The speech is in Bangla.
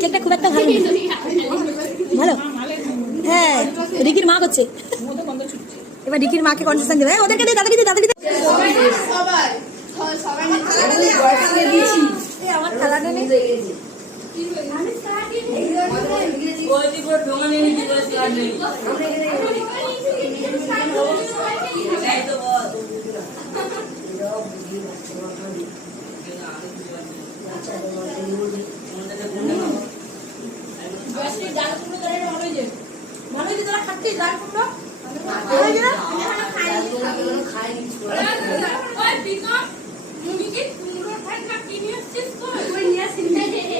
কেকটা খুব একটা ভালো ভালো। হ্যাঁ, রিকির মা করছে এবার, রিকির মাকে কনসেশন দেবে। ওদেরকে দে, দাদাকে দে, দাদাকে দে। আমার খালাটা নেই। ভালো তোরা খাচ্ছিস